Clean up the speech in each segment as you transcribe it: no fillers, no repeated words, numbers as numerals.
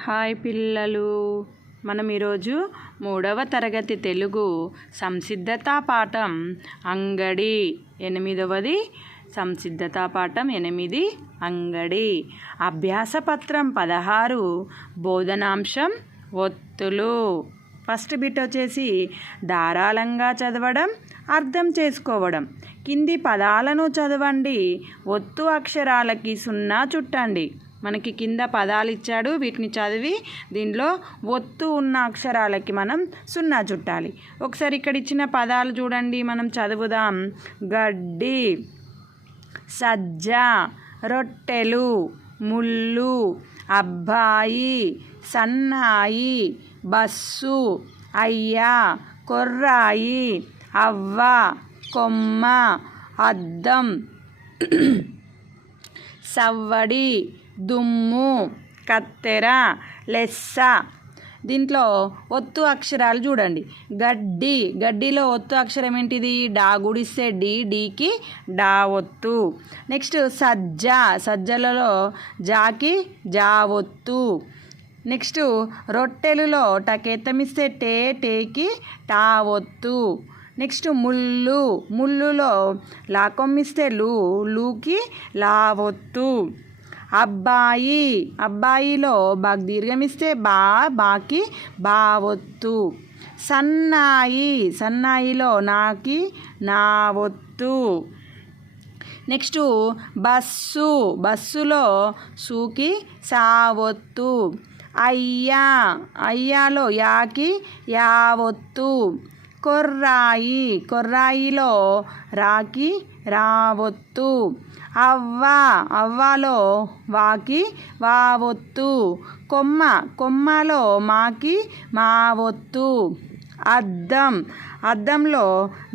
Hi పిల్లలు, మనం ఈరోజు 3వ తరగతి తెలుగు సంసిద్ధతా పాఠం అంగడి 8వది సంసిద్ధతా పాఠం 8 అంగడి అభ్యాసపత్రం 16 బోధనాంశం ఒత్తులు. ఫస్ట్ బిట్ వచ్చేసి ధారాళంగా చదవడం, అర్థం చేసుకోవడం. కింది పదాలను చదవండి, ఒత్తు అక్షరాలకి 0 చుట్టండి. మనకి కింద పదాలు ఇచ్చాడు, వీటిని చదివి దీనిలో ఒత్తు ఉన్న అక్షరాలకి మనం 0 చుట్టాలి. ఒకసారి ఇక్కడ ఇచ్చిన పదాలు చూడండి, మనం చదువుదాం. గడ్డి, సజ్జ, రొట్టెలు, ముళ్ళు, అబ్బాయి, సన్నాయి, బస్సు, అయ్యా, కొర్రాయి, అవ్వ, కొమ్మ, అద్దం, సవ్వడి, దుమ్ము, కత్తెర, లెస్స. దీంట్లో ఒత్తు అక్షరాలు చూడండి. గడ్డి, గడ్డిలో ఒత్తు అక్షరం ఏంటిది? డా గుడిస్తే డి, డీకి డా ఒత్తు. నెక్స్ట్ సజ్జ, సజ్జలలో జాకి జా ఒత్తు. నెక్స్ట్ రొట్టెలులో టకేత్తమిస్తే టే, టేకి టా ఒత్తు. నెక్స్ట్ ముళ్ళు, ముళ్ళులో లాకొమ్మిస్తే లూ, లూకి లా ఒత్తు. అబ్బాయి, అబ్బాయిలో బాగ్ దీర్ఘమిస్తే బా, బాకి బా ఒత్తు. సన్నాయి, సన్నాయిలో నాకి నా ఒత్తు. నెక్స్ట్ బస్సు, బస్సులో సూకి సా ఒత్తు. అయ్యా, అయ్యాలో యాకి యా ఒత్తు. కొర్రాయి, కొర్రాయిలో రాకి రా ఒత్తు. అవ్వ, అవ్వలో వాకి వా ఒత్తు. కొమ్మ, కొమ్మలో మాకి మా ఒత్తు. అద్దం, అద్దంలో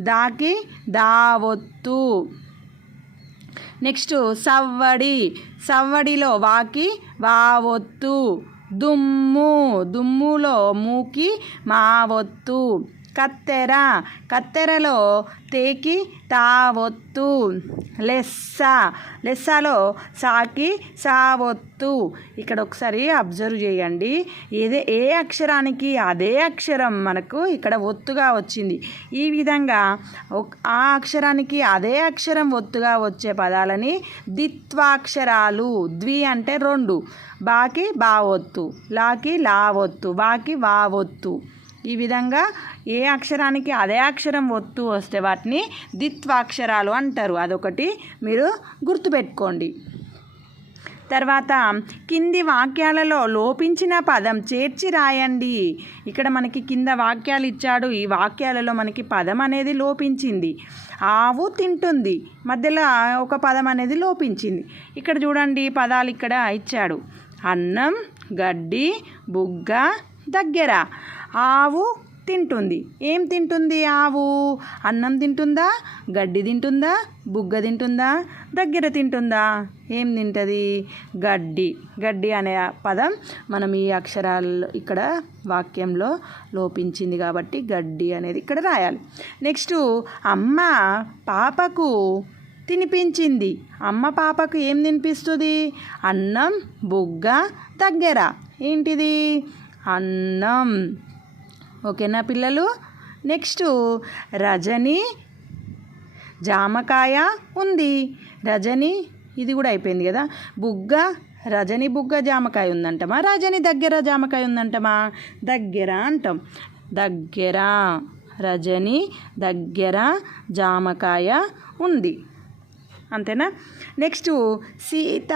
దాకి దా ఒత్తు. నెక్స్ట్ సవ్వడి, సవ్వడిలో వాకి వా ఒత్తు. దుమ్ము, దుమ్ములో మూకి మా ఒత్తు. కత్తెర, కత్తెరలో తేకి తా ఒత్తు. లెస్స, లెస్సలో సాకి సా ఒత్తు. ఇక్కడ ఒకసారి అబ్జర్వ్ చేయండి, ఏ అక్షరానికి అదే అక్షరం మనకు ఇక్కడ ఒత్తుగా వచ్చింది. ఈ విధంగా ఆ అక్షరానికి అదే అక్షరం ఒత్తుగా వచ్చే పదాలని ద్విత్వాక్షరాలు. ద్వి అంటే 2, బాకి బా ఒత్తు, లాకి లా ఒత్తు, వాకి వా ఒత్తు. ఈ విధంగా ఏ అక్షరానికి అదే అక్షరం ఒత్తు వస్తే వాటిని ద్విత్వాక్షరాలు అంటారు. అదొకటి మీరు గుర్తుపెట్టుకోండి. తర్వాత కింది వాక్యాలలో లోపించిన పదం చేర్చి రాయండి. ఇక్కడ మనకి కింద వాక్యాలు ఇచ్చాడు, ఈ వాక్యాలలో మనకి పదం అనేది లోపించింది. ఆవు తింటుంది, మధ్యలో ఒక పదం అనేది లోపించింది. ఇక్కడ చూడండి, పదాలు ఇక్కడ ఇచ్చాడు. అన్నం, గడ్డి, బుగ్గ, దగ్గర. ఆవు తింటుంది. ఏం తింటుంది ఆవు? అన్నం తింటుందా? గడ్డి తింటుందా? బుగ్గ తింటుందా? దగ్గర తింటుందా? ఏం తింటుంది? గడ్డి. గడ్డి అనే పదం మనం ఈ అక్షరాల్లో ఇక్కడ వాక్యంలో లోపించింది కాబట్టి గడ్డి అనేది ఇక్కడ రాయాలి. నెక్స్ట్ అమ్మ పాపకు తినిపించింది. అమ్మ పాపకు ఏం తినిపిస్తుంది? అన్నం, బుగ్గ, దగ్గర. ఏంటిది? అన్నం. ఓకేనా పిల్లలు? నెక్స్ట్ రజని జామకాయ ఉంది. రజని, ఇది కూడా అయిపోయింది కదా. బుగ్గ, రజని బుగ్గ జామకాయ ఉందంటమా, రజని దగ్గర జామకాయ ఉందంటమా? దగ్గర అంటాం. దగ్గర, రజని దగ్గర జామకాయ ఉంది. అంతేనా? నెక్స్ట్ సీత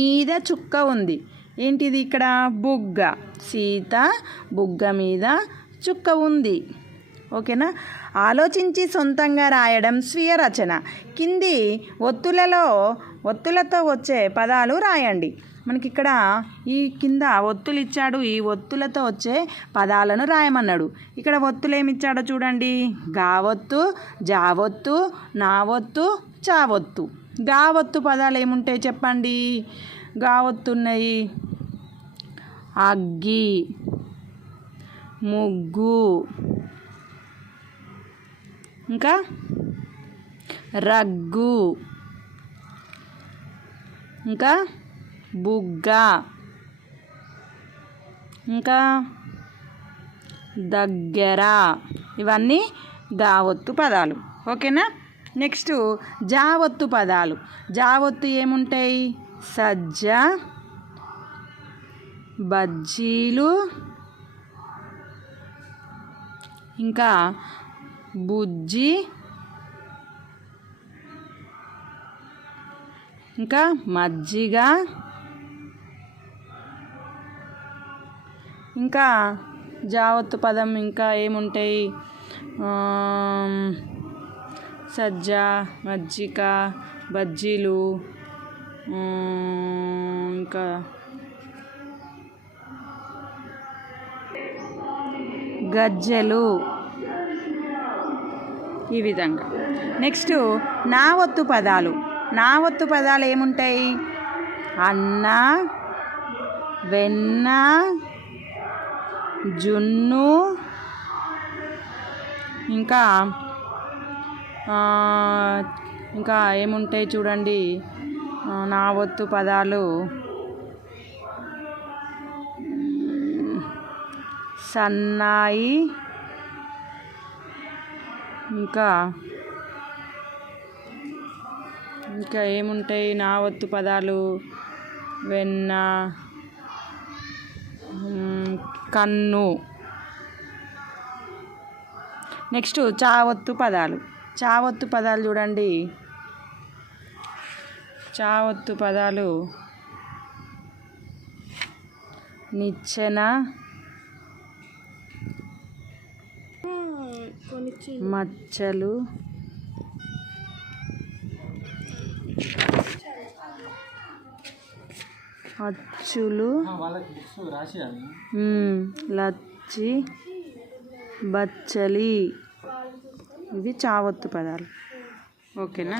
మీద చుక్క ఉంది. ఏంటిది ఇక్కడ? బుగ్గ. సీత బుగ్గ మీద చుక్క ఉంది. ఓకేనా? ఆలోచించి సొంతంగా రాయడం స్వీయ రచన. కింది ఒత్తులతో వచ్చే పదాలు రాయండి. మనకి ఇక్కడ ఈ కింద ఒత్తులు ఇచ్చాడు, ఈ ఒత్తులతో వచ్చే పదాలను రాయమన్నాడు. ఇక్కడ ఒత్తులు ఏమిచ్చాడో చూడండి. గా ఒత్తు, జా ఒత్తు, నా ఒత్తు, చా ఒత్తు. గా ఒత్తు పదాలు ఏముంటాయి చెప్పండి? గా ఒత్తున్నాయి. అగ్గి, ముగ్గు, ఇంకా రగ్గు, ఇంకా బుగ్గ, ఇంకా దగ్గర, ఇవన్నీ గా ఒత్తు పదాలు. ఓకేనా. నెక్స్ట్ జా ఒత్తు పదాలు. జా ఒత్తు ఏముంటాయి? సజ్జ, బజ్జీలు, ఇంకా బుజ్జి, ఇంకా మజ్జిగ, ఇంకా జావత్తు పదం ఇంకా ఏముంటాయి? సజ్జ, మజ్జిగ, బజ్జీలు, ఇంకా గజ్జెలు, ఈ విధంగా. నెక్స్ట్ నా ఒత్తు పదాలు. నా ఒత్తు పదాలు ఏముంటాయి? అన్న, వెన్న, జున్ను, ఇంకా ఇంకా ఏముంటాయి చూడండి నా ఒత్తు పదాలు. సన్నాయి, ఇంకా ఇంకా ఏముంటాయి నా ఒత్తు పదాలు? వెన్న, కన్ను. నెక్స్ట్ చావత్తు పదాలు. చావత్తు పదాలు చూడండి. చావత్తు పదాలు నిచ్చెన, మచ్చలు, అచ్చులు, లచ్చి, బచ్చలి, ఇవి చావత్తు పదాలు. ఓకేనా.